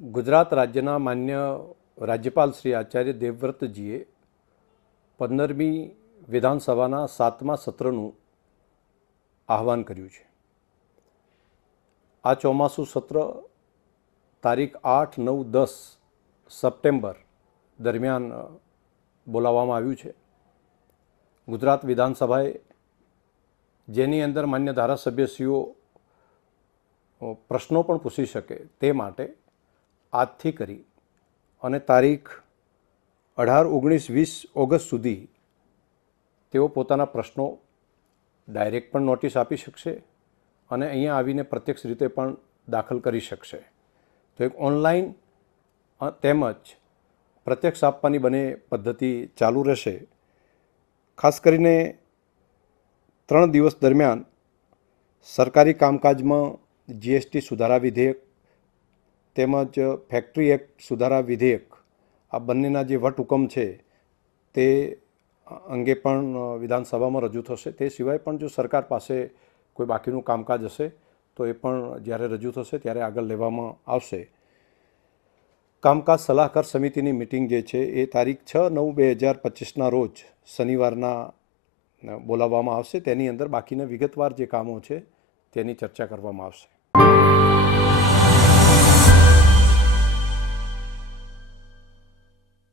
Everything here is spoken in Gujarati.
ગુજરાત રાજ્યના માન્ય રાજ્યપાલ શ્રી આચાર્ય દેવવ્રતજીએ 15મી વિધાનસભાના 7મા સત્રનું આહવાન કર્યું છે. આ ચોમાસું સત્ર તારીખ 8, 9, 10 સપ્ટેમ્બર દરમિયાન બોલાવવામાં આવ્યું છે. ગુજરાત વિધાનસભાએ જેની અંદર માન્ય ધારાસભ્યશ્રીઓ પ્રશ્નો પણ પૂછી શકે તે માટે આજથી કરી અને તારીખ 18, 19, 20 ઓગસ્ટ સુધી તેઓ પોતાના પ્રશ્નો ડાયરેક્ટ પણ નોટિસ આપી શકશે અને અહીંયા આવીને પ્રત્યક્ષ રીતે પણ દાખલ કરી શકશે. તો એક ઓનલાઈન તેમજ પ્રત્યક્ષ આપવાની બંને પદ્ધતિ ચાલુ રહેશે. ખાસ કરીને 3 દિવસ દરમિયાન સરકારી કામકાજમાં જીએસટી સુધારા વિધેયક તેમજ ફેક્ટરી એક્ટ સુધારા વિધેયક આ બંનેના જે વટહુકમ છે તે અંગે પણ વિધાનસભામાં રજૂ થશે. તે સિવાય પણ જો સરકાર પાસે કોઈ બાકીનું કામકાજ હશે તો એ પણ જ્યારે રજૂ થશે ત્યારે આગળ લેવામાં આવશે. કામકાજ સલાહકાર સમિતિની મિટિંગ જે છે એ તારીખ 6/9/2025ના રોજ શનિવારના બોલાવવામાં આવશે. તેની અંદર બાકીના વિગતવાર જે કામો છે તેની ચર્ચા કરવામાં આવશે.